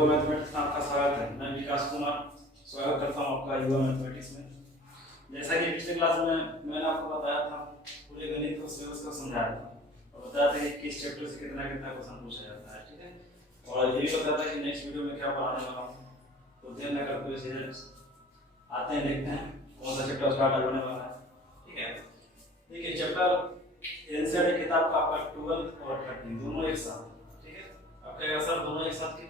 युवा मैथमेटिक्स में आपका स्वागत है। मैं विकास कुमार स्वागत करता हूँ आपका युवा मैथमेटिक्स में। जैसा कि पिछले क्लास में मैंने आपको बताया था, पूरे गणित को सिलेबस को समझाया था और बताया था कि किस चैप्टर से कितना कितना क्वेश्चन पूछा जाता है, ठीक है। और ये भी बताया था कि नेक्स्ट वीडियो में क्या पढ़ाने वाला हूँ, तो देर न करते हुए सीधे आते हैं, देखते हैं कौन सा चैप्टर स्टार्ट होने वाला है, ठीक है। देखिए चैप्टर एनसीईआरटी किताब का आपका 12 और 13 दोनों एक साथ, ठीक है। अब कहेगा सर दोनों एक साथ क्यों,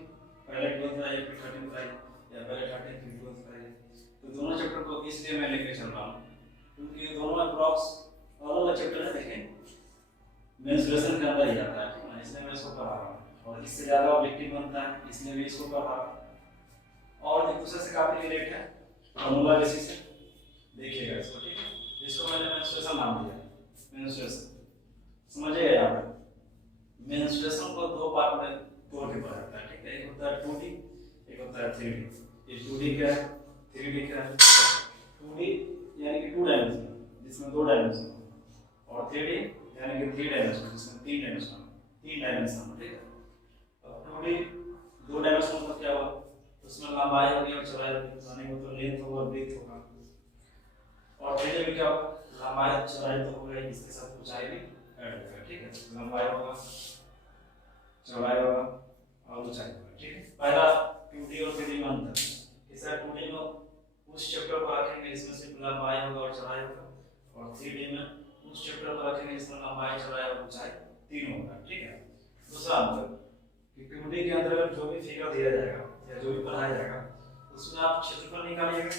पहले 12 बताइए फिर 13 बताइए, या पहले 13 फिर 12 बताइए। तो दोनों चैप्टर को इसलिए मैं लेकर चल रहा हूँ क्योंकि दोनों अप्रॉक्स अलग चैप्टर है। देखें मेंस्ट्रुएशन के अंदर ही आता है, ठीक है, इसलिए मैं इसको पढ़ा रहा हूँ और इससे ज़्यादा ऑब्जेक्टिव बनता है, इसलिए भी इसको पढ़ा रहा हूँ और एक दूसरे से काफ़ी रिलेटेड है, फॉर्मूला बेसिस से देखिएगा इसको, ठीक है। इसको मैंने मेंस्ट्रुएशन नाम दिया, मेंस्ट्रुएशन समझिएगा। यहाँ पर मेंस्ट्रुएशन को दो पार्ट में तोड़ के पढ़ा जाता है, ठीक है। एक होता है 2D, एक होता है 3D। ये 2D क्या है, 3D क्या है। 2D यानी कि 2 डायमेंशन जिसमें 2 डायमेंशन, और 3D यानी कि 3 डायमेंशन जिसमें 3 डायमेंशन, ठीक है। अब 2D 2 डायमेंशन मतलब क्या हुआ, उसमें लंबाई होगी और चौड़ाई होगी, यानी वो तो लेंथ होगा ब्रेथ होगा। और 3D में क्या होगा, लंबाई चौड़ाई तो होगा, इसके साथ ऊंचाई भी ऐड होगा, ठीक है। लंबाई होगा, चौड़ाई होगा और ऊंचाई होगा, ठीक है। पहला 2D और 3D में अंतर, इसका 2D में उस चैप्टर को रखेंगे इसमें सिर्फ लंबाई होगा और चौड़ाई होगा, और 3D में उस चैप्टर को रखेंगे इसमें लंबाई चौड़ाई और ऊंचाई तीनों होगा, ठीक है। दूसरा अंतर कि 2D के अंतर्गत जो भी फिगर दिया जाएगा या जो भी पढ़ाया जाएगा उसमें आप क्षेत्रफल निकालिएगा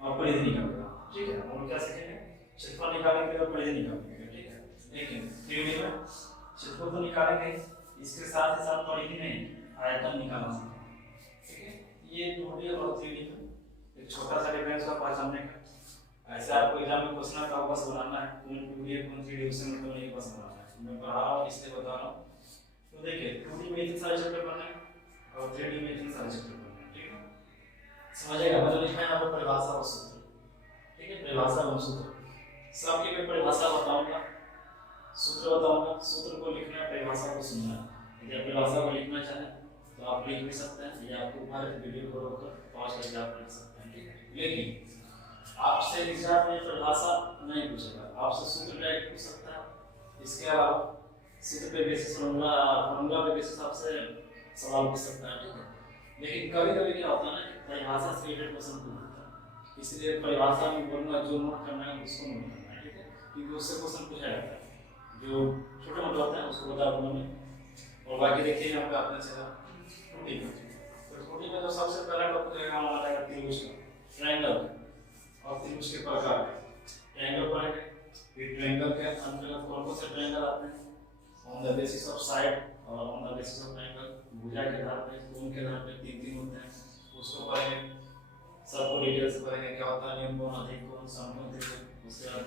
और परिधि निकालिएगा, ठीक है। और क्या सीखेंगे, क्षेत्रफल निकालेंगे और परिधि निकालेंगे, ठीक है। लेकिन 3D में क्षेत्रफल तो निकालेंगे, इसके साथ ही साथ परिधि नहीं, आयतन निकालना सीखेंगे, ठीक है। ये 2D और 3D में एक छोटा सा डिफरेंस का पहचानने का। ऐसे आपको एग्जाम में क्वेश्चन का बस बनाना है, कौन 2D कौन 3D उससे मतलब नहीं बस बनाना है, मैं पढ़ा रहा हूँ इसलिए बता रहा हूँ। तो देखिए 2D में इतने सारे चैप्टर पढ़ने हैं और 3D में इतने सारे चैप्टर पढ़ने हैं, ठीक है। समझिएगा, मतलब लिखना है यहाँ पर परिभाषा और सूत्र, ठीक है। परिभाषा और सूत्र सबके मैं परिभाषा बताऊंगा, सूत्र बताऊंगा। सूत्र को लिखना है, परिभाषा को सुनना है। यदि आप परिभाषा को लिखना चाहें तो आप लिख भी सकते हैं, या आपको ऊपर वीडियो को रोककर पॉज करके आप लिख सकते हैं, ठीक है। लेकिन आपसे एग्जाम में परिभाषा नहीं पूछेगा, आपसे सूत्र डायरेक्ट पूछ सकता है। इसके अलावा सूत्र पे बेसिस फॉर्मूला पे बेसिस आपसे सवाल पूछ सकता है, ठीक है। लेकिन कभी कभी क्या होता है ना, परिभाषा से रिलेटेड क्वेश्चन पूछता है, इसलिए परिभाषा में बोलूंगा जो नोट करना है उसको नोट करना है, ठीक है। क्योंकि उससे क्वेश्चन पूछा जाता है, जो छोटे मोटे होते हैं उसको बता दूंगा मैं। और बाकी देखिए यहाँ पे आपने चला 2D में, तो 2D में जो सबसे पहला टॉपिक रहेगा हमारा रहेगा त्रिभुज का, ट्रायंगल और त्रिभुज के प्रकार। ट्रायंगल पढ़ेंगे, फिर ट्रायंगल के अंतर्गत कौन कौन से ट्रायंगल आते हैं, on the basis of side और on the basis of angle, भुजा के आधार पे, कोण के आधार पे 3 होते हैं, उसको पढ़ेंगे। सबको डिटेल से पढ़ेंगे, क्या होता है नियम कोण, अधिक कोण, समकोण त्रिभुज, उसके बाद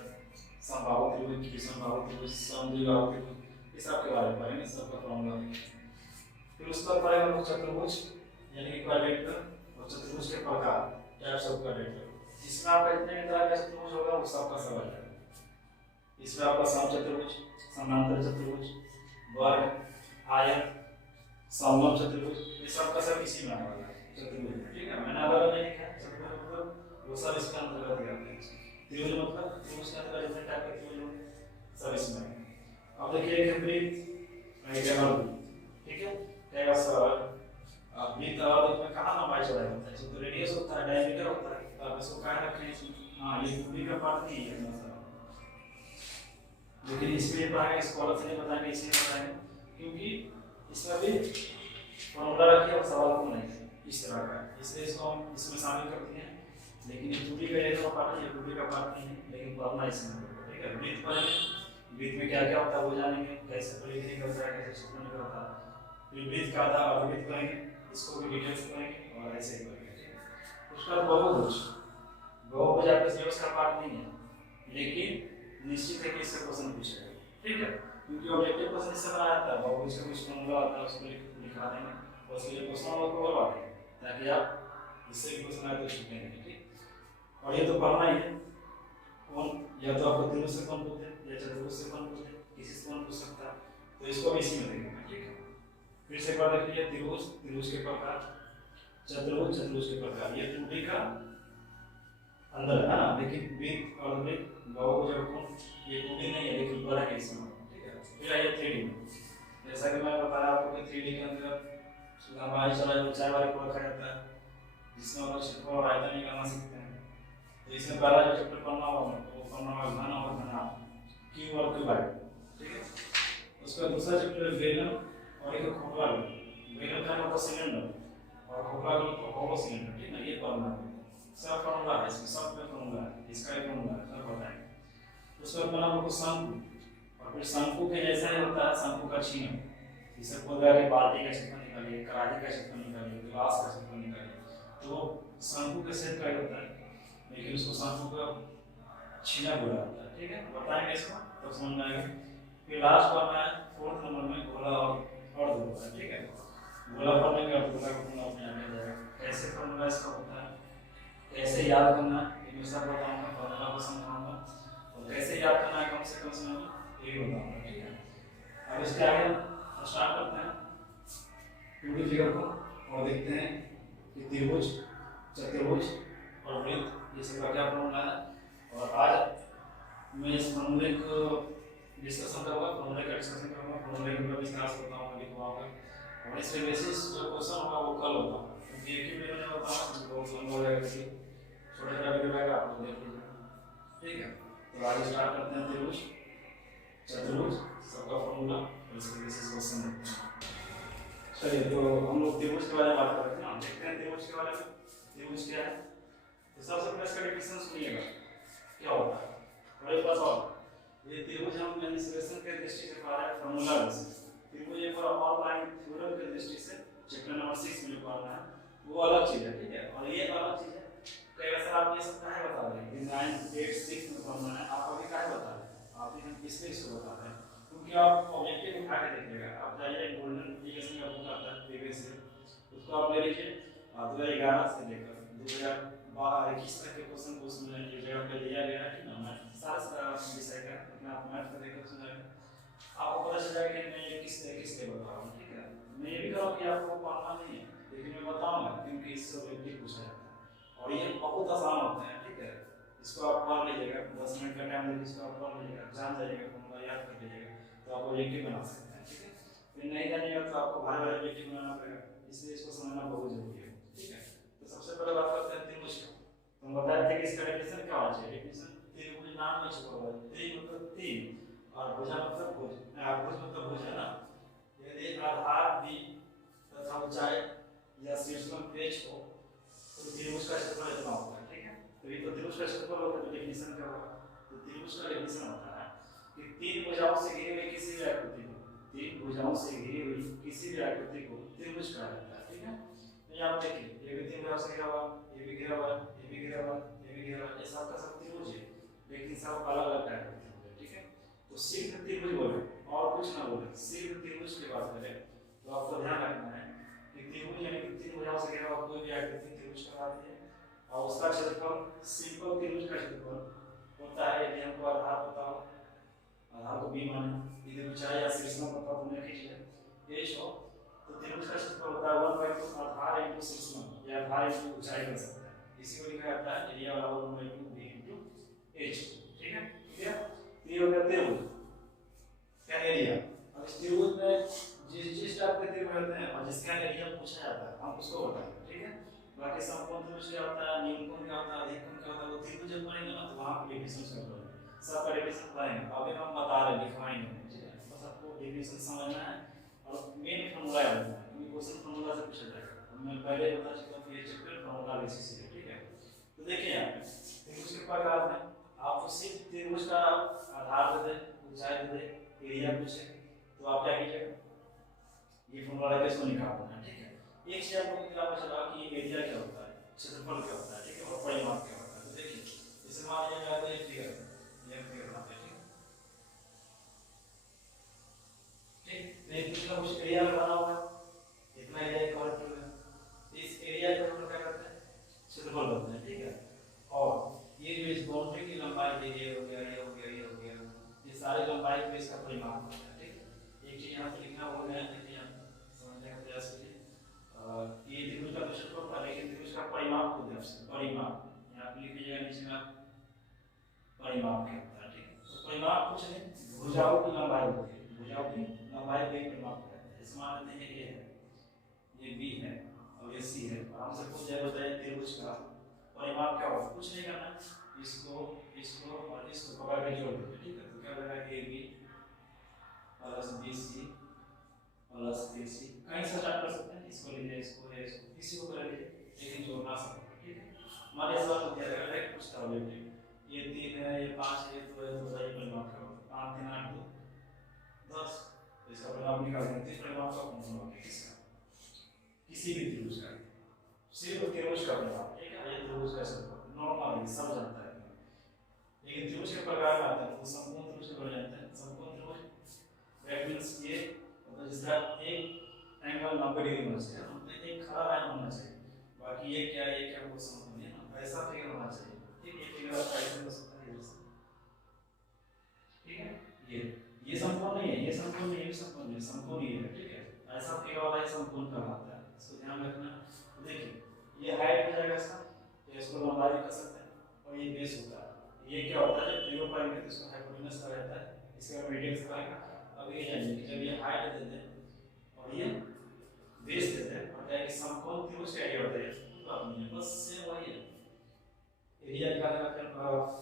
समबाहु त्रिभुज, विषमबाहु त्रिभुज, समद्विबाहु त्रिभुज, इस सब के बारे में पढ़ेंगे, सबका फॉर्मूला देखेंगे। फिर उस पर पढ़ेंगे हम चतुर्भुज यानी कि क्वाड्रेंट और चतुर्भुज के प्रकार, टाइप्स ऑफ क्वाड्रेंट। इसमें आपका जितने तरह का चतुर्भुज होगा वो सबका सवाल है। इसमें आपका समचतुर्भुज, समांतर चतुर्भुज, वर्ग, आयत, समलंब चतुर्भुज, ये सब का सब इसी में आने वाला है चतुर्भुज, ठीक है। मैंने अलग अलग नहीं लिखा है, चतुर्भुज मतलब वो सब इसके अंतर्गत ही आते हैं। त्रिभुज मतलब त्रिभुज के अंतर्गत जितने टाइप के त्रिभुज सब इसमें। अब देखिए एक वृत्त, एक अर्ध, ठीक है। क्या सवाल, वृत्त और इसमें कहां लंबाई चौड़ाई होता है, जो रेडियस होता है, डायमीटर होता है, तो आप इसको कहां रखें इसमें, हां ये 2D का पार्ट नहीं है ना सर, लेकिन इसमें पढ़ाएंगे, इसको अलग से नहीं बताएंगे, इसमें बताएंगे क्योंकि इसमें भी फॉर्मूला रखिए और सवाल को नहीं इस तरह का है, इसलिए इसको हम इसमें शामिल कर दिए हैं। लेकिन ये 2D का ये पार्ट है, ये 2D का पार्ट नहीं है, लेकिन पढ़ना इसमें, ठीक है। वृत्त पढ़ेंगे, वृत्त में क्या क्या होता है वो जानेंगे, कैसे परिधि निकलता है, कैसे क्षेत्रफल निकलता है। फिर वृत्त का आधा अर्धवृत्त करेंगे, इसको भी डिटेल्स करेंगे और ऐसे ही करेंगे, ठीक है। उसके बाद बहुभुज आपके सिलेबस का पार्ट नहीं है, लेकिन निश्चित है कि इससे क्वेश्चन पूछेगा, ठीक है। क्योंकि ऑब्जेक्टिव क्वेश्चन इससे बनाया जाता है, बहुभुज का कुछ फॉर्मूला आता है उसको लिखा देंगे और उसके लिए क्वेश्चन को करवा देंगे ताकि आप इससे भी क्वेश्चन आए तो सीखेंगे, ठीक। और ये तो पढ़ना ही है, कौन या तो आपको त्रिभुज से कौन पूछे या चतुर्भुज से कौन पूछे, किसी से कौन पूछ सकता है, तो इसको भी इसी में देखेंगे, ठीक है। फिर से एक बार देख लीजिए, त्रिभुज, त्रिभुज के प्रकार, चतुर्भुज, चतुर्भुज के प्रकार। ये 2D का अंदर है ना, लेकिन वृत्त और वृत्त बहुभुज और कोण ये 2D नहीं है, लेकिन बड़ा है इसमें, ठीक है। फिर आइए 3D में। जैसा कि मैं बताया आपको कि 3D के अंदर लंबाई चौड़ाई ऊंचाई वाले को रखा जाता है, जिसमें हम लोग क्षेत्रफल और आयतन निकालना सीखते हैं। तो इसमें पहला जो चैप्टर पढ़ना होगा वो पढ़ना होगा घन और घनाभ, क्यू और क्यूबाइड, ठीक है। उसका दूसरा चैप्टर है बेलन और एक खोखला बेलन। बेलन का मतलब सिलेंडर और खोखला बेलन तो होलो सिलेंडर, ठीक है। ये पढ़ना है, सब फॉर्मूला है इसमें, सब में फॉर्मूला है, इसका भी फॉर्मूला है, सब बताएंगे। उसका बना होगा शंकु, और फिर शंकु के जैसा ही होता है शंकु का छीन। इसे खोद के बाल्टी का क्षेत्रफल निकालिए, कड़ाही का क्षेत्रफल निकालिए, गिलास का क्षेत्रफल निकालिए, तो शंकु के शेप का ही होता है, लेकिन उसको शंकु का छीना बोला जाता है, ठीक है। बताएंगे इसको तो समझ में आएगा। फिर लास्ट वाला है 4th नंबर में गोला और अर्धगोला, ठीक है। गोला पढ़ने के अर्धगोला का फॉर्मूला अपने आ जाएगा। कैसे फॉर्मूला इसका होता है, कैसे याद करना है ये मैं सब बताऊंगा, फॉर्मूला को समझाऊंगा, और कैसे याद करना है कम से कम समय में ये भी बताऊंगा, ठीक है। अब इसके आगे स्टार्ट करते हैं 2D फिगर को और देखते हैं कि त्रिभुज, चतुर्भुज और वृत्त ये सब का क्या फॉर्मूला है। और आज मैं इस फॉर्मूले को डिस्कशन करूंगा, फॉर्मूले का डिस्कशन करूंगा, फॉर्मूले के विस्तार से बताऊंगा, लिखवाऊंगा, और इसके बेसिस जो क्वेश्चन होगा वो कल होगा, क्योंकि एक ही वीडियो में बताऊंगा तो बहुत लंबा हो जाएगा, इसलिए छोटा छोटा वीडियो रहेगा, आप लोग देख लीजिए, ठीक है। तो आगे स्टार्ट करते हैं त्रिभुज, चतुर्भुज सबका फॉर्मूला और इसके बेसिस क्वेश्चन देखते हैं। चलिए, तो हम लोग त्रिभुज के बारे में बात करते हैं ना, देखते हैं त्रिभुज के बारे में। त्रिभुज क्या है, तो सबसे पहले इसका डेफिनेशन सुनिएगा क्या होता है, बड़े पास और ये त्रिभुज हम मेंसुरेशन के दृष्टि से पढ़ा है, फॉर्मूला बेसिस। त्रिभुज एक और लाइन थ्योरम के दृष्टि से चैप्टर नंबर 6 में जो पढ़ना है वो अलग चीज है, ठीक है। और ये अलग चीज है, कई बार आप ये सब काहे बता रहे हैं कि 9, 8, 6 में पढ़ना है, आप अभी काहे बता रहे हैं, आप ये इसलिए इसको बता रहे हैं क्योंकि आप ऑब्जेक्टिव उठा के देखिएगा। आप जाइए गोल्डन एजुकेशन का बुक आता है प्रीवियस ईयर, उसको आप ले लीजिए 2011 से लेकर 2021 तक के क्वेश्चन को उसमें ये जगह पे लिया गया है, ठीक है ना। सारा विषय का अपना आप मैथ का देखकर सुनाएंगे, आपको पता चल जाएगा कि मैं ये किस लिए बता रहा हूँ, ठीक है। मैं ये भी कहूँ कि आपको पढ़ना नहीं है, लेकिन मैं बताऊंगा क्योंकि इससे ऑब्जेक्टिव पूछा जाता है और ये बहुत आसान होते हैं, ठीक है। इसको आप पढ़ लीजिएगा, 10 मिनट का टाइम लेके इसको आप पढ़ लीजिएगा, जान जाइएगा, फॉर्मूला याद कर लीजिएगा, तो आप ऑब्जेक्टिव बना सकते हैं, ठीक है। फिर नहीं जानिएगा तो आपको भारी भारी ऑब्जेक्टिव बनाना पड़ेगा, इसलिए इसको समझना बहुत जरूरी है, ठीक है। तो सबसे पहले बात करते हैं त्रिभुज की। तो हम बताए थे कि इसका डेफिनेशन क्या होना चाहिए, डेफिनेशन त्रिभुज नाम में छुपा हुआ है, त्रि मतलब 3 और भुजा मतलब भुज, भुज मतलब भुज है ना। यदि आधार b तथा ऊंचाई या शीर्षक h हो तो त्रिभुज का क्षेत्रफल इतना होता है, ठीक है। तो ये तो त्रिभुज का क्षेत्रफल होता है, तो डेफिनेशन क्या होगा, तो त्रिभुज का डेफिनेशन होता है कि 3 भुजाओं से घिरी हुई किसी भी आकृति को, 3 भुजाओं से घिरी हुई किसी भी आकृति को त्रिभुज कहा जाता है, ठीक है। तो यहाँ पे देखिए ये भी 3 भुजाओं से घिरा हुआ, ये भी घिरा हुआ, ये भी घिरा हुआ, ये भी घिरा हुआ, ये सब का सब त्रिभुज है, लेकिन सब अलग अलग टाइप के त्रिभुज है, ठीक है। तो सिर्फ त्रिभुज बोले और कुछ ना बोले, सिर्फ त्रिभुज की बात करें तो आपको ध्यान रखना है कि त्रिभुज यानी कि 3 भुजाओं से घिरा हुआ कोई भी आकृति त्रिभुज कहलाती है, और उसका क्षेत्रफल सिंपल त्रिभुज का क्षेत्रफल होता है। यदि हमको आधार पता हो, आधार को b माने, यदि ऊंचाई या शीर्षक पता तो नहीं कीजिए h हो, तो त्रिभुज का क्षेत्रफल होता है 1/2 आधार इंटू शीर्षक या आधार इंटू ऊंचाई कर सकते हैं, इसी को लिखा जाता है एरिया बराबर 1/2 b इंटू h, ठीक है। क्लियर, ये हो गया त्रिभुज का एरिया। अब इस त्रिभुज में जिस टाइप के त्रिभुज होते हैं और जिसका एरिया पूछा जाता है हम उसको बताएंगे, ठीक है। बाकी समकोण त्रिभुज क्या होता है, न्यून कोण क्या होता है, अधिक कोण क्या होता है, वो त्रिभुज जब पढ़ेंगे ना तो वहां पे डेफिनेशन सब पढ़ेंगे, सब का डेफिनेशन पढ़ेंगे। अभी हम बता रहे हैं, लिखवाएंगे, ठीक है। बस आपको डेफिनेशन समझना है और मेन फॉर्मूला याद रखना है, क्योंकि क्वेश्चन फॉर्मूला से पूछा जाएगा। मैं पहले बता चुका हूं ये चैप्टर फॉर्मूला बेसिस है, ठीक है। तो देखिए यहाँ पे त्रिभुज के प्रकार में आपको सिर्फ त्रिभुज का आधार दे दे, ऊंचाई दे दे, एरिया पूछे तो आप क्या कीजिएगा, ये फॉर्मूला लेके इसको निकाल देना, ठीक है। एक चीज आपको पता चला कि एरिया क्या होता है, क्षेत्रफल क्या होता है, ठीक है, और परिमाप क्या होता है। तो देखिए इसे मान लीजिए मैं ये फिगर बनाते हैं, ठीक, तो ये पिछला कुछ एरिया बनाना होगा, इतना एरिया कवर कर लेना, इस एरिया को हम क्या करते हैं, क्षेत्रफल बोलते हैं, ठीक है। और ये जो इस बाउंड्री की लंबाई ये हो गया, ये हो गया, ये हो गया, ये सारी लंबाई पे इसका परिमाप होता है, ठीक है। एक चीज यहाँ पे लिखना हो गया, देखिए समझने परिमाप क्या होता है, ठीक है। तो परिमाप कुछ नहीं, भुजाओं की लंबाई होती है, भुजाओं की लंबाई का परिमाप करते हैं। इसमें मान लेते हैं ये है, ये बी है और ये सी है, और हमसे पूछ जाए बताइए त्रिभुज का परिमाप क्या होगा। कुछ नहीं करना, इसको इसको और इसको पकड़ के जोड़ देंगे, ठीक है। तो क्या बनेगा A B plus B C plus A C, कहीं से स्टार्ट कर सकते हैं, इसको लीजिए, इसको या इसको किसी को कर लीजिए, लेकिन जोड़ना सकते हैं, ठीक है। हमारे सवाल में दिया गया है कुछ था ये 3 है, ये 5 है, तो ये बताइए परिमाप क्या होगा। 5 3 8 2 10, तो इसका परिमाप निकाल देंगे। इस परिमाप का फॉर्मूला है किसका, किसी भी त्रिभुज का, सिर्फ त्रिभुज का परिमाप, ठीक है। ये त्रिभुज का सब नॉर्मल है, सब जानता है, लेकिन त्रिभुज के प्रकार में आता है तो समकोण त्रिभुज के बारे में जानते हैं। समकोण त्रिभुज दैट मींस ये मतलब जिसका एक एंगल 90 डिग्री होना चाहिए, मतलब एक खड़ा लाइन होना चाहिए, बाकी ये क्या वो समझ नहीं है ना, ऐसा फिगर होना चाहिए, ठीक है। ये फिगर आप ऐसे हो सकता है, ठीक है। ये समकोण नहीं है, ये समकोण नहीं है, ये समकोण नहीं है, समकोण ही है, ठीक है। ऐसा फिगर वाला ही समकोण कहलाता है, इसको ध्यान रखना। देखिए ये हाइट हो जाएगा इसका, तो इसको लंबाई कह सकते हैं, और ये बेस होता है। ये क्या होता है, जब जीरो पॉइंट में इसको हाइपोटेनस का रहता है, इसका रेडियस का है। अब ये जानिए जब ये हाइट देते हैं और ये बेस देते हैं, और क्या कि समकोण त्रिभुज का एरिया होता है, तो अपनी बस सेम वही है, एरिया का फिर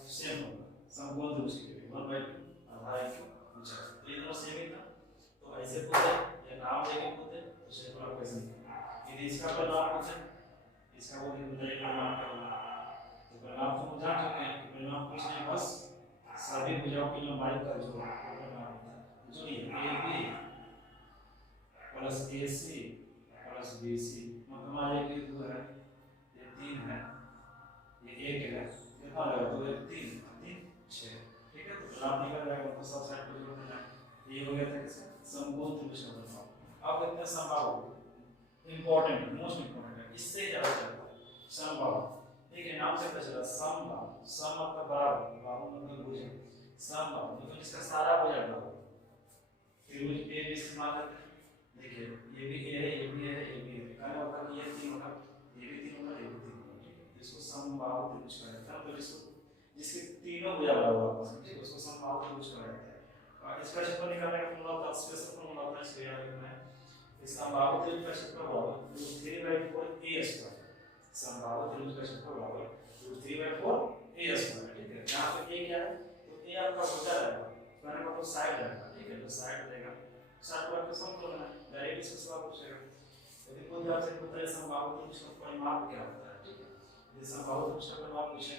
सेम होगा। समकोण त्रिभुज के लिए 1/2 आधा इंटू ऊंचाई, तो ये दोनों सेम ही था। तो ऐसे पूछे या नाम देके पूछे तो क्षेत्रफल कैसे निकालें, यदि इसका परिमाप पूछे, इसका वो भी बताइए परिमाप क्या होगा। तो परिमाप तो जान चुके हैं कि परिमाप कुछ नहीं, बस सभी भुजाओं की लंबाई का जोड़ परिमाप होता है। जोड़िए A B plus A C plus B C, मतलब हमारे ये 2 है, ये 3 है, ये 1 है, कितना लगा तो ये 3 3 6, ठीक है। तो परिमाप निकल जाएगा, तो सब साइड पे जोड़ देना। ये हो गया था किसका, समकोण त्रिभुज का परिमाप। अब देखते हैं समबाहु, इंपॉर्टेंट मोस्ट इंपॉर्टेंट है, इससे ज्यादा चलता है समबाहु। देखिए नाम से पता चला समबाहु, सम मतलब बराबर, बाहु मतलब भुजा, समबाहु मतलब इसका सारा भुजा बराबर। त्रिभुज ए बी से मान लेते हैं, देखिए ये भी ए है, ये भी है, ये भी है, कहने मतलब ये 3 होगा, ये भी 3 होगा, ये भी 3 होगा, ठीक है। इसको समबाहु त्रिभुज कहा जाता है, मतलब इसको जिसके तीनों भुजा बराबर आपस में, ठीक है, उसको समबाहु त्रिभुज कहा जाता है। और इसका क्षेत्रफल निकालने का फॉर्मूला होता है, स्पेशल फॉर्मूला होता है, इसको याद रखना है। समबाहु त्रिभुज का क्षेत्रफल बराबर √3/4 a स्क्वायर, समबाहु त्रिभुज का क्षेत्रफल बराबर √3/4 a स्क्वायर, ठीक है। यहाँ पे a क्या है, तो a आपका भुजा रहेगा, कहने का मतलब साइड रहेगा, ठीक है। तो साइड रहेगा, साइड पर समकोण है, डायरेक्ट इसको सवाल पूछेगा। यदि कोई आपसे पूछता है समबाहु त्रिभुज का परिमाप क्या होता है, ठीक है। यदि समबाहु त्रिभुज का परिमाप पूछे,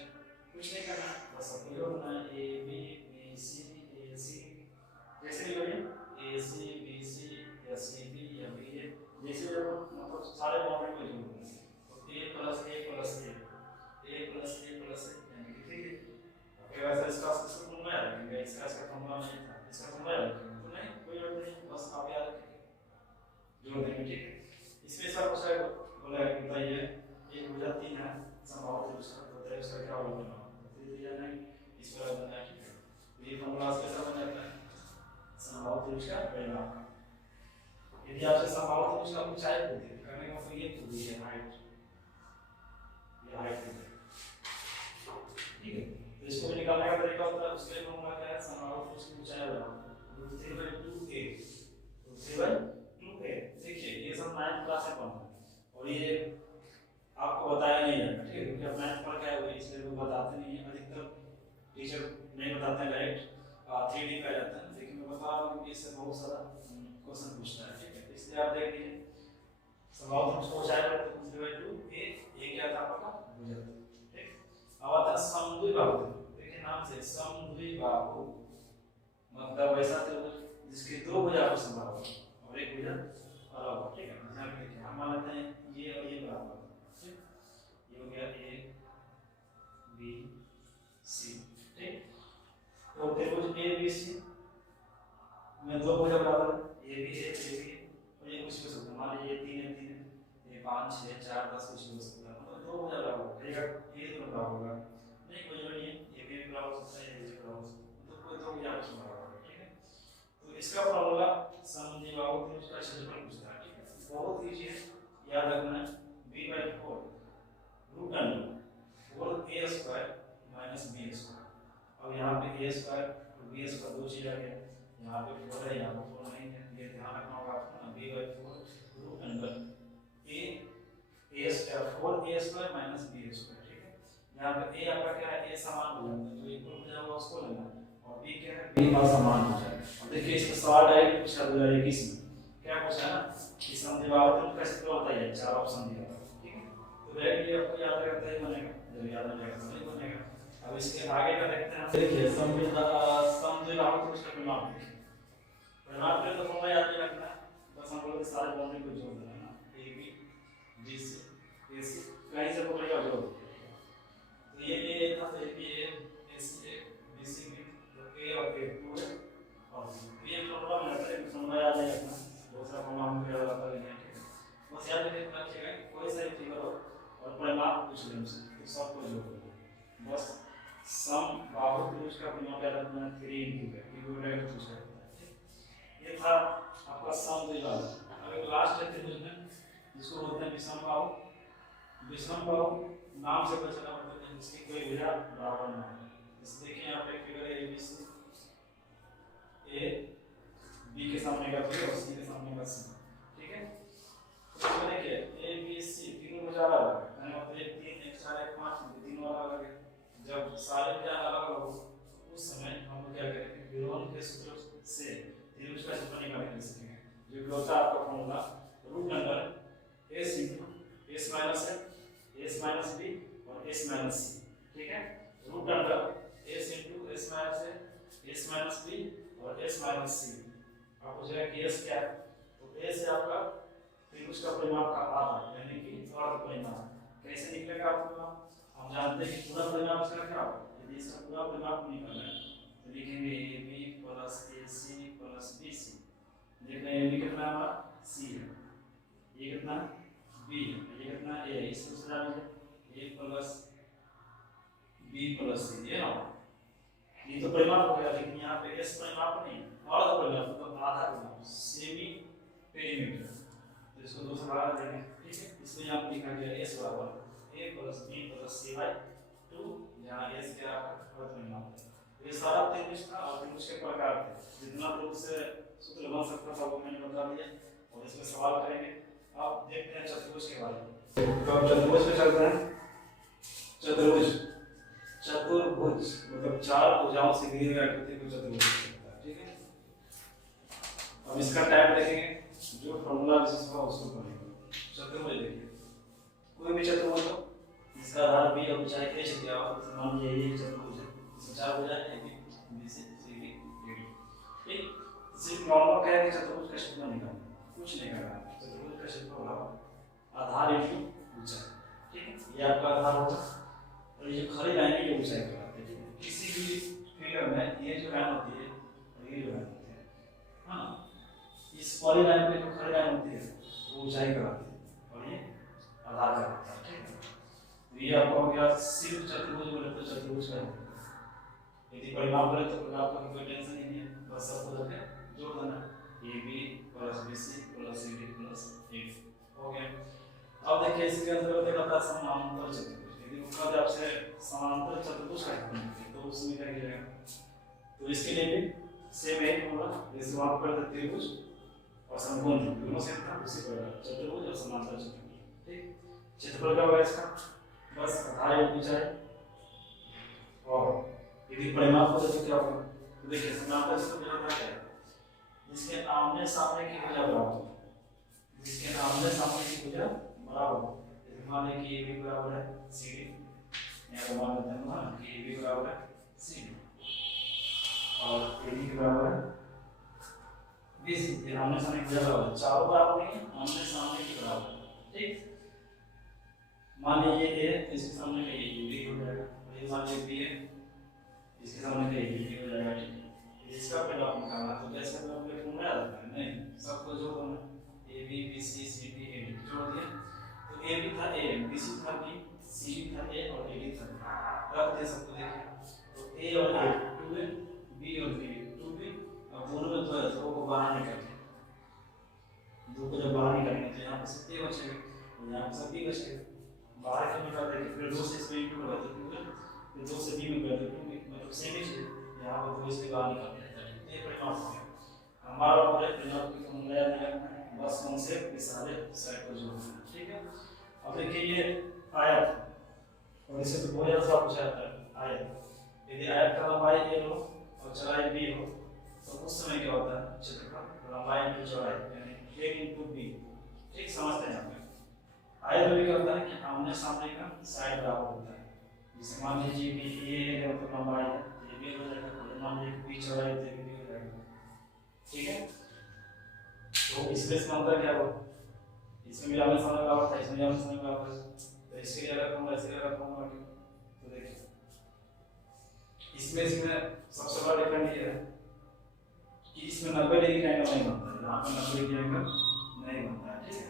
कुछ नहीं करना, बस आपको जोड़ना है a b b c a c, जैसे भी जोड़िए a c b c या c b या b a, जैसे जोड़ो मतलब सारे बाउंड्री को जोड़ देंगे, तो a plus a plus a, a plus a plus a, यानी कि ठीक है। फिर ऐसा इसका फॉर्मूला याद रखेंगे, इसका फॉर्मूला नहीं था, इसका फॉर्मूला याद रखेंगे, तो नहीं कोई जरूरत नहीं, बस आप याद रखेंगे, जोड़ देंगे, ठीक है। इसमें सब कुछ है, बोला है कि बताइए एक भुजा 3 है, समबाहु त्रिभुज का, बताइए उसका क्या होगा, तो ये नहीं इस पर बनना है, ठीक है। ये फॉर्मूला कैसा बन जाता है, समबाहु त्रिभुज का परिमाप। यदि आपसे समबाहु त्रिभुज का ऊंचाई पूछे, करने का मतलब ये पूछ है हाइट, ये हाइट है, ठीक है। तो इसको भी निकालने का तरीका होता है, उसके लिए फॉर्मूला क्या है, समबाहु त्रिभुज की ऊंचाई बराबर √3/2a, √3/2a। देखिए ये सब 9th क्लास में पढ़ना है, और ये आपको बताया नहीं जाएगा, ठीक है, क्योंकि आप 9th पढ़ के आए हुए, इसलिए वो बताते नहीं है, अधिकतर टीचर नहीं बताते हैं, डायरेक्ट 3D पे आ जाता है, लेकिन मैं बता रहा हूँ कि इससे बहुत सारा क्वेश्चन पूछता है, ठीक है। इसलिए आप देख लीजिए समबाहु त्रिभुज को ऊंचाई √3/2a, ये क्या था आपका भुजा, ठीक। अब आता है समद्विबाहु, देखिए नाम से समद्विबाहु मतलब ऐसा त्रिभुज जिसके 2 भुजा पर समबाहु और एक भुजा अलग हो, ठीक है। ध्यान रखिए, हम मान लेते हैं ये और ये बराबर, ठीक, ये हो गया a b c, ठीक। तो त्रिभुज a b c में 2 भुजा बराबर है, a b है, a b और ये कुछ भी हो सकता है, मान लीजिए ये 3 है, 3 है, ये 5 6 4 10 कुछ भी हो सकता है, मतलब 2 भुजा बराबर रहेगा, ये दोनों बराबर होगा, नहीं कोई जरूरत नहीं है, ये भी बराबर हो सकता है, ये भी बराबर हो सकता है, तो कोई 2 भुजा आपस में बराबर है, ठीक है। तो इसका फॉर्मूला समद्विबाहु त्रिभुज का क्षेत्रफल पूछता है, ठीक है, बहुत इजी है, याद रखना है b/4 √4a² - b²। अब यहाँ ए स्क्वायर माइनस बी स्क्वायर, ठीक है। यहाँ पे ए आपका क्या है, ए समान हो जाता है, जो इक्वल हो जाएगा उसको लेना, और बी क्या है, बी का समान हो जाएगा। अब देखिए इसका सवाल डायरेक्ट पूछा गया है, किसमें क्या पूछा है ना कि समद्विबाहुत्व का सूत्र होता है, चार ऑप्शन दिया है, ठीक है। तो डायरेक्टली आपको याद रखता ही बनेगा, जब याद आ जाएगा तो बनेगा। अब इसके आगे का देखते हैं, देखिए समद्विबाहुत्व का परिमाप देखिए, परिमाप के तो फॉर्मूला याद नहीं रखना, बस हम लोग सारे बाउंड्री को जोड़ देना है, A B B C A C कहीं से पकड़ेगा जोड़, तो ये ए था तो A B A C A B C B, तो ए और ए 2 है, और ये फॉर्मूला में रहता है, फॉर्मूला याद नहीं रखना, दूसरा फॉर्मूला हम फिर कर लेंगे, ठीक है। बस याद रखिएगा कोई सा फिगर हो और परिमाप पूछ ले हमसे तो सबको जोड़ दो, बस सम बाहुत्व का परिमाप याद रखना है, 3 इंटू है, ये डायरेक्ट पूछा जाता है। ये था आपका समद्विबाहुत्व। अब एक लास्ट है त्रिभुज में, जिसको बोलते हैं विषम बाहु। विषम बाहु नाम से पहचाना पड़ता है, जिसकी कोई भुजा बराबर ना हो। जैसे देखिए यहाँ पे फिगर है ABC, ए बी के सामने का बी और सी के सामने का सी, ठीक है। तो देखिए ए बी सी तीनों भुजा अलग है, मतलब 1 3 1 4 1 5 तीनों अलग है। जब सारे भुजा अलग अलग हो उस समय हम क्या करेंगे, विलोम के सूत्र से त्रिभुज का क्षेत्रफल निकालने सीखेंगे, जो कि होता है आपका formula root under s into s minus b और s minus c, ठीक है। Root under s into s minus b और s minus c। आप पूछेगा कि s क्या है, तो s है आपका त्रिभुज का परिमाप का आधा, यानी कि अर्ध परिमाप। कैसे निकलेगा आपका, हम जानते हैं कि पूरा परिमाप इसका क्या होगा, यदि इसका पूरा परिमाप निकालना है तो लिखेंगे ab plus ac plus bc। देख रहे हैं ab कितना है हमारा, c है, ये कितना b है, ये कितना a है, इसको सजा लीजिए a plus b plus c, ये ना ये तो परिमाप हो गया, लेकिन यहाँ पे s परिमाप नहीं, अर्ध परिमाप तो आधा परिमाप, सेमी पेरीमीटर, तो इसको दो से भाग देंगे, ठीक है। इसमें यहाँ पे लिखा गया s बराबर a plus b plus c by 2, जहाँ s क्या है अर्ध परिमाप। ये सारा त्रिभुज का और त्रिभुज के प्रकार थे, जितना रूप से सूत्र बन सकता था वो मैंने बता दिया, और इसमें सवाल करेंगे। अब देखते हैं चतुर्भुज के बारे में। तो अब चतुर्भुज पे चलते हैं। चतुर्भुज चतुर्भुज मतलब चार भुजाओं से घिरी हुई आकृति को चतुर्भुज कहते हैं, ठीक है। अब इसका टाइप देखेंगे, जो फॉर्मूला विशेष होगा उसको पढ़ेंगे। चतुर्भुज देखिए, कोई भी चतुर्भुज हो जिसका आधार b और ऊंचाई h दिया हो, तो मान लीजिए ये चतुर्भुज है, इसमें चार भुजाएं हैं, b c c d e, ठीक। सिर्फ नॉर्मल क्या है कि चतुर्भुज का क्षेत्रफल निकालना, कुछ नहीं करना, चतुर्भुज का क्षेत्रफल होगा आधार इंटू ऊंचाई, ठीक है। ये आपका आधार होगा और ये जो खड़ी लाइन है ये ऊंचाई कहलाती है, ठीक है। किसी भी फिगर में ये जो लाइन होती है और ये जो लाइन होती है, हां, इस वाली लाइन पे जो खड़ी लाइन होती है वो ऊंचाई कहलाती है और ये आधार कहलाता है, ठीक है। तो ये आपका हो गया सिर्फ चतुर्भुज बोले तो चतुर्भुज का, यदि परिमाप करें तो परिमाप का कोई टेंशन नहीं है, बस सबको रखें जोड़ देना, AB plus BC plus CD plus AD हो गया। अब देखिए इसके अंतर्गत एक आता है समांतर चतुर्भुज। यदि उसका जब आपसे समांतर चतुर्भुज का तो उसमें क्या गिरेगा, तो इसके लिए भी सेम है फॉर्मूला, जैसे वहां पर त्रिभुज और समकोण दोनों सेम था, उसी प्रकार चतुर्भुज और समांतर चतुर्भुज, ठीक। क्षेत्रफल क्या होगा इसका, बस आधार इंटू ऊंचाई, और यदि परिमाप हो तो क्या होगा, तो देखिए समांतर चतुर्भुज होता है जिसके आमने सामने की भुजा बराबर हो, जिसके आमने सामने की भुजा बराबर हो। जैसे मान लें कि AB बराबर है CD, या मान लेते हैं ना कि AB बराबर है CD और AD बराबर है BC, ये आमने सामने की भुजा बराबर है, चारों बराबर नहीं है, आमने सामने की बराबर है, ठीक। मान लीजिए A है, इसके सामने का AB हो जाएगा, और ये मान लीजिए B है, इसके सामने का AB हो जाएगा, ठीक। इसका परिमाप निकालना तो जैसे मैं अपने फॉर्मूला रखा है, नहीं सबको जोड़ देना, AB BC CD AD जोड़ दिया, तो AB था A, BC था B, CD था A और AD था B, रख दिया सबको। देखिए तो A और A 2A, B और B 2B, अब दोनों में तो दो को बाहर निकालेंगे, दो को जब बाहर निकालेंगे तो यहाँ पर सिर्फ A बचेगा और यहाँ पर B बचेगा। बाहर का निकाल देंगे, फिर 2 से इसमें इंटू कर देंगे, फिर 2 से B में कर देंगे, मतलब सेम ही चीज यहाँ पर 2 इसके बाहर निकाल देंगे, ये परिमाप हो गया हमारा। पूरे परिमाप की फॉर्मूला याद रखना है, बस कौन से इस सारे साइड को जोड़ना है, ठीक है। अब देखिए ये आयत, और इससे तो बहुत ज़्यादा सवाल पूछा जाता है आयत। यदि आयत का लंबाई a हो और चौड़ाई b हो तो उस समय क्या होता है, क्षेत्रफल लंबाई इंटू चौड़ाई यानी a इंटू b। ठीक, समझते हैं यहाँ पे। आयत में क्या होता है कि आमने सामने का साइड बराबर होता है। जैसे मान लीजिए कि ये है तो लंबाई है, ये भी हो जाएगा, मान लीजिए b चौड़ाई है तो ये भी हो जाएगा। ठीक है, तो इसमें इसका अंतर क्या होगा, इसमें भी आमने सामने बराबर था, इसमें भी आमने सामने बराबर है, तो इसके लिए अलग कहूँगा, इसके लिए अलग कहूँगा। तो देखिए इसमें सबसे बड़ा डिफरेंस ये है कि इसमें 90 डिग्री का एंगल नहीं बनता है, यहाँ पर 90 डिग्री एंगल नहीं बनता है। ठीक है,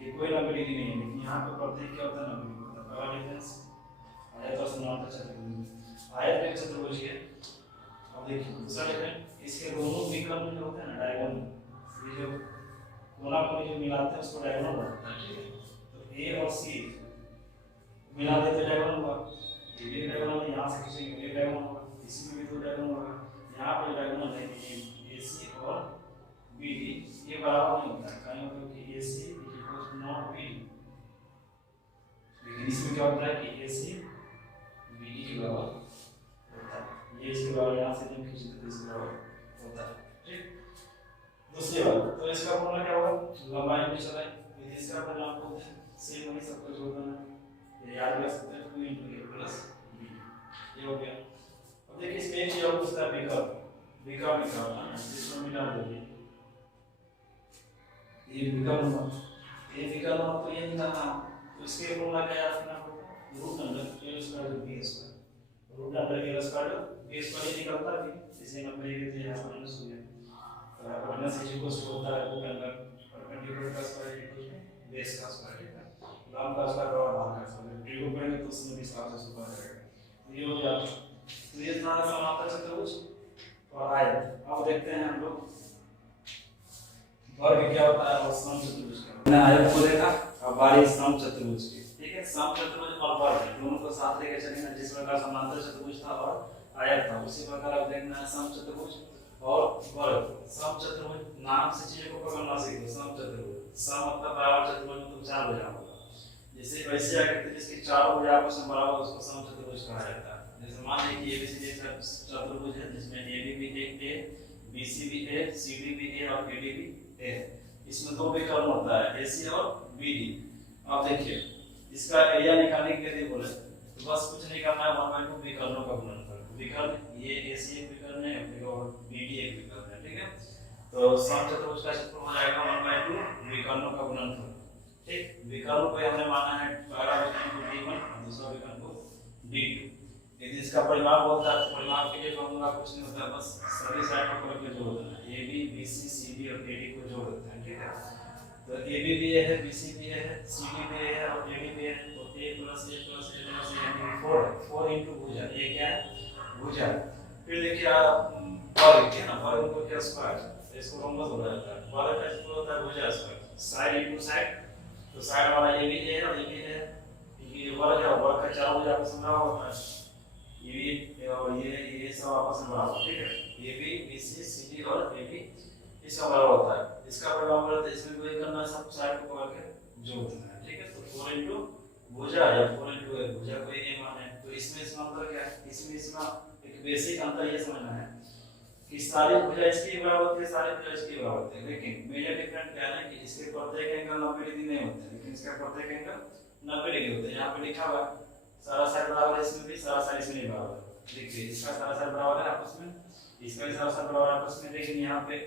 ये कोई 90 डिग्री नहीं है, लेकिन यहाँ पे प्रत्येक क्या होता है 90 डिग्री होता है। पहला डिफरेंस आयत और समांतर चतुर्भुज, आयत एक चतुर्भुज है। अब देखिए दूसरा डिफरेंस, इसके दोनों विकर्ण जो होते हैं ना डायगोनल, ये जो कोना को जो मिलाते हैं उसको डायगोनल बोलते हैं। ठीक है, तो ए और सी मिला देते हैं डायगोनल हुआ, ये भी डायगोनल, यहाँ से खींचेंगे ये डायगोनल होगा, इसमें भी तो डायगोनल होगा, यहाँ पे डायगोनल है कि AC और BD ये बराबर नहीं होता है, कहीं क्योंकि AC equals to not BD, लेकिन इसमें क्या होता है कि AC BD के बराबर होता है। ये इसके बराबर, यहाँ से जब खींचते तो इसके बराबर होता है। ठीक, दूसरी बात, तो इसका फॉर्मूला क्या होगा, लंबाई में चलाए, यदि इसका परिमाण को सेम वही सबको जोड़ देना, ये याद रख सकते हैं 2 × a प्लस b, ये हो गया। अब देखिए इसमें एक चीज और पूछता है विकर्ण निकालना, इसमें मिला देंगे ये विकर्ण, ये विकर्ण तो ये निकालना, तो इसके फॉर्मूला क्या याद रखना होगा, root under a square b square, root under a square b square ये निकलता है, इसे 90 डिग्री से यहाँ माइनस हो गया, तो माइनस इक्वल्स टू होता है रूट अंडर परपेंडिकुलर का स्क्वायर इक्वल टू बेस का स्क्वायर। ठीक है, लंब का स्क्वायर और भाग का स्क्वायर ट्रिगो पढ़ेंगे तो उसमें भी हिसाब से सुपर रहेगा। ये हो गया, तो ये था समांतर चतुर्भुज और आयत। अब देखते हैं हम लोग वर्ग क्या होता है और समचतुर्भुज क्या होता है। आयत को देखा, अब बारी समचतुर्भुज की। ठीक है, समचतुर्भुज और वर्ग दोनों को साथ लेकर चलेंगे, जिस प्रकार समांतर चतुर्भुज था और आयत था उसी प्रकार अब देखना है समचतुर्भुज और वर्ग। समचतुर्भुज नाम से चीजों को पकड़ना सीखो, समचतुर्भुज, सम मतलब बराबर, चतुर्भुज मतलब चार भुजा होगा। जैसे वैसे आकृति जिसकी चारों भुजा आपस में बराबर उसको समचतुर्भुज कहा जाता है। जैसे मान लीजिए कि ABCD चतुर्भुज है जिसमें AB भी A, BC भी A, CD भी A और AD भी A, इसमें दो विकर्ण होता है AC और BD। अब देखिए इसका एरिया निकालने के लिए बोले तो बस कुछ नहीं करना है, 1/2 विकर्णों का गुणनफल, विकर्ण ये AC एक विकर्ण है और BD एक विकर्ण है। ठीक है, तो समचतुर्भुज का क्षेत्रफल हो जाएगा 1/2 विकर्णों का गुणनफल। ठीक, विकर्ण को हमने माना है पहला विकर्ण को D1 और दूसरा विकर्ण को D2। यदि इसका परिमाप होता है तो परिमाप के लिए फॉर्मूला कुछ नहीं होता, बस सभी साइड को करके जोड़ देना, AB BC CD और AD को जोड़ देते हैं। ठीक है, तो AB भी है, BC भी है, CD भी है और AD भी है, तो A + A + A + A यानी 4 × भुजा, ये क्या है भुजा। फिर देखिए वर्ग है ना, वर्ग को क्या स्क्वायर, इसको रोमबस बोला जाता है, वर्ग का क्षेत्रफल होता है भुजा स्क्वायर, साइड × साइड, तो साइड वाला ये भी है और ये भी है, ये वर्ग है, वर्ग का चारों भुजा आपस में बराबर होता है, ये भी और ये सब आपस में बराबर। ठीक है, ये भी BC CD और AB इसका बराबर होता है, इसका बराबर होता है, इसमें कोई करना है सब साइड को पकड़ के जोड़ देना है। ठीक है, तो 4 × भुजा या 4 × a, भुजा को a माने, तो इसमें इसका अंतर क्या है, इसमें एक बेसिक अंतर ये समझना है कि सारी भुजा इसकी बराबर होती है, सारी भुजा इसकी बराबर होती है, लेकिन मेजर डिफरेंस क्या है कि इसके प्रत्येक एंगल 90 डिग्री नहीं होते, लेकिन इसका प्रत्येक एंगल 90 डिग्री होता है। यहाँ पे लिखा हुआ सारा साइड बराबर है, इसमें भी सारा साइड इसमें नहीं बराबर है। देखिए इसका सारा साइड बराबर है आपस में, इसका भी सारा साइड बराबर है आपस में, लेकिन यहाँ पे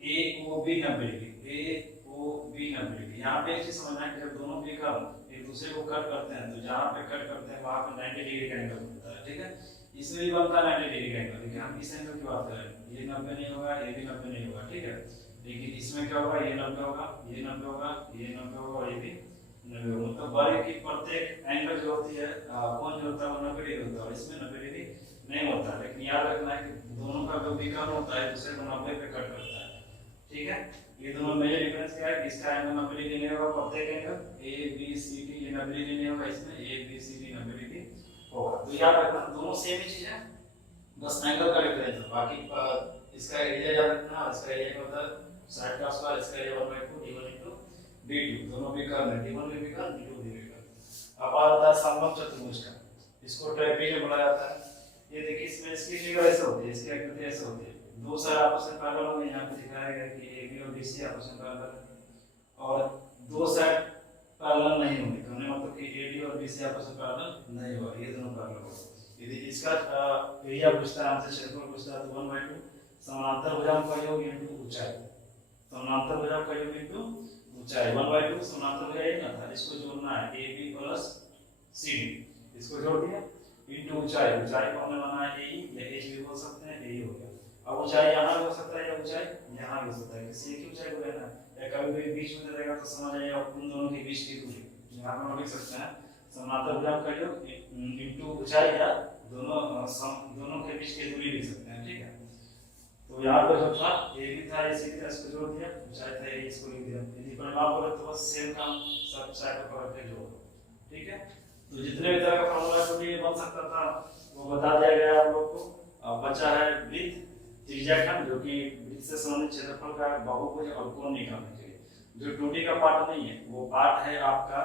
AOB 90 डिग्री, AOB 90 डिग्री। यहाँ पे एक चीज समझना है कि जब दोनों विकर्ण एक दूसरे को कट करते हैं तो जहाँ पे कट करते हैं वहाँ पे 90 डिग्री का एंगल बनता है। ठीक है, इसमें भी बनता है 90 डिग्री का एंगल, लेकिन हम इस एंगल की बात कर रहे हैं, ये 90 नहीं होगा, ये भी 90 नहीं होगा। ठीक है, लेकिन इसमें क्या होगा, ये 90 होगा, ये 90 होगा, ये 90 होगा और ये भी 90 होगा। मतलब वर्ग की प्रत्येक एंगल जो होती है कोण जो होता है वो 90 डिग्री होता है और इसमें 90 डिग्री नहीं होता, लेकिन याद रखना है कि दोनों का जो विकर्ण होता है दूसरे को 90 पे कट करता है। ठीक है, ये दोनों मेजर डिफरेंस क्या है, इसका एंगल 90 डिग्री नहीं होगा, प्रत्येक एंगल ABCD ये 90 डिग्री नहीं होगा, इसमें ABCD 90 डिग्री होगा। तो याद रखना दोनों सेम ही चीज है, बस एंगल का डिफरेंस है। बाकी इसका एरिया याद रखना, इसका एरिया होता है साइड का स्क्वायर, इसका एरिया 1/2 D1 × D2, दोनों विकर्ण है, D1 भी विकर्ण D2 भी विकर्ण। अब आता है समलंब चतुर्भुज का, इसको ट्राइपेज बोला जाता है। ये देखिए इसमें इसकी फिगर ऐसे होती है, इसकी आकृति ऐसे होती है, दो साइड आपस में पैरेलल होंगे, यहाँ पे दिखाया गया कि AB और BC आपस में पैरेलल है, और दो साइड पैरेलल नहीं होंगे, कहने मतलब कि AD और BC आपस में पैरेलल नहीं होगा, ये दोनों पैरेलल होगा। यदि इसका एरिया पूछता है हमसे, क्षेत्रफल पूछता है, तो 1/2 समानांतर भुजाओं का योग इनटू ऊंचाई, समानांतर भुजाओं का योग इनटू ऊंचाई, 1/2 समानांतर भुजा ये ना था, इसको जोड़ना है AB प्लस CD, इसको जोड़ दिया इनटू ऊंचाई, ऊंचाई को हमने माना है AE या H भी बोल सकते हैं, AE हो गया। अब ऊंचाई यहाँ भी हो सकता है या ऊंचाई यहाँ भी हो सकता है, किसी एक ही ऊंचाई को लेना है, या कभी भी बीच में रहेगा तो समझ आइए उन दोनों के बीच की दूरी, यहाँ पर हम लिख सकते हैं समानांतर भुजाओं का योग इनटू ऊंचाई, या दोनों के बीच की दूरी लिख सकते हैं, ठीक है। तो यहाँ पर जो था ए भी था, ए सी था, इसको जोड़ दिया, ऊंचाई था ए, इसको लिख दिया, यदि परिमाप बोले तो बस सेम काम सब साइड पर पकड़ के जोड़, ठीक है। तो जितने भी तरह का फॉर्मूला टोटली बन सकता था वो बता दिया गया आप लोग को। अब बचा है वृत्त, त्रिज्याखंड, जो कि वृत्त से संबंधित क्षेत्रफल का बहुभुज और कोण निकालने के लिए, जो 2D का पार्ट नहीं है वो पार्ट है आपका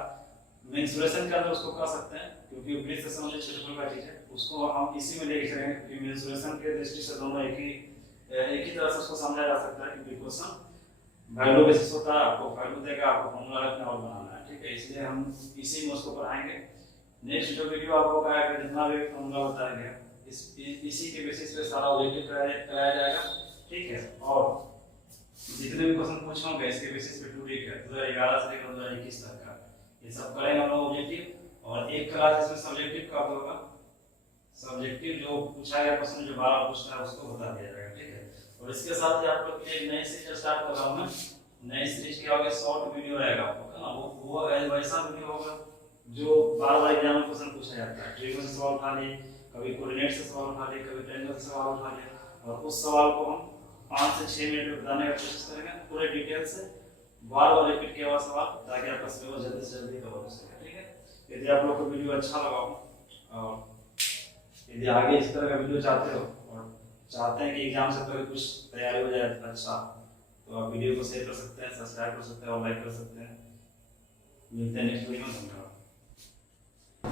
मेंसुरेशन के अंदर, उसको कर सकते हैं क्योंकि वृत्त से संबंधित क्षेत्रफल का चीज है, उसको हम इसी में लेके चलेंगे क्योंकि मेंसुरेशन के दृष्टि से दोनों एक ही तरह से उसको समझा जा सकता है क्योंकि क्वेश्चन वैल्यू बेसिस होता है, आपको वैल्यू देगा, आपको फॉर्मूला रखना और बनाना है, ठीक है। इसलिए हम इसी में उसको पढ़ाएंगे। नेक्स्ट जो वीडियो आपको कहेगा जितना भी फॉर्मूला बताया गया इसी के बेसिस पे सारा ऑब्जेक्टिव कराया जाएगा, ठीक है। और जितने भी क्वेश्चन पूछे होंगे इसके बेसिस पे 2D का 2011 से लेकर 2021 तक का ये सब करेंगे हम लोग ऑब्जेक्टिव, और एक क्लास इसमें सब्जेक्टिव का होगा, सब्जेक्टिव जो पूछा गया क्वेश्चन जो 12 पूछता है उसको बता दिया जाएगा, ठीक है। और इसके साथ ही आप लोग एक नई सीरीज स्टार्ट कर रहा हूं मैं, नई सीरीज क्या होगा, शॉर्ट वीडियो रहेगा आपको ना, वो वैसा वीडियो होगा जो बार-बार एग्जाम में क्वेश्चन पूछा जाता है, ट्रिगन से सवाल उठा लिए, कभी कोऑर्डिनेट से सवाल उठा लिए, कभी ट्रायंगल से सवाल उठा लिए, और उस सवाल को हम 5 से 6 मिनट में बताने का कोशिश करेंगे पूरे डिटेल से, बार-बार रिपीट किया हुआ सवाल, ताकि आपका सिलेबस जल्दी से जल्दी कवर हो सके, ठीक है। यदि आप लोग को वीडियो अच्छा लगा हो और यदि आगे इस तरह का वीडियो चाहते हो और चाहते हैं कि एग्जाम से पहले कुछ तैयारी हो जाए अच्छा, तो आप वीडियो को शेयर कर सकते हैं, सब्सक्राइब कर सकते हैं और लाइक कर सकते हैं। मिलते हैं नेक्स्ट वीडियो में, धन्यवाद।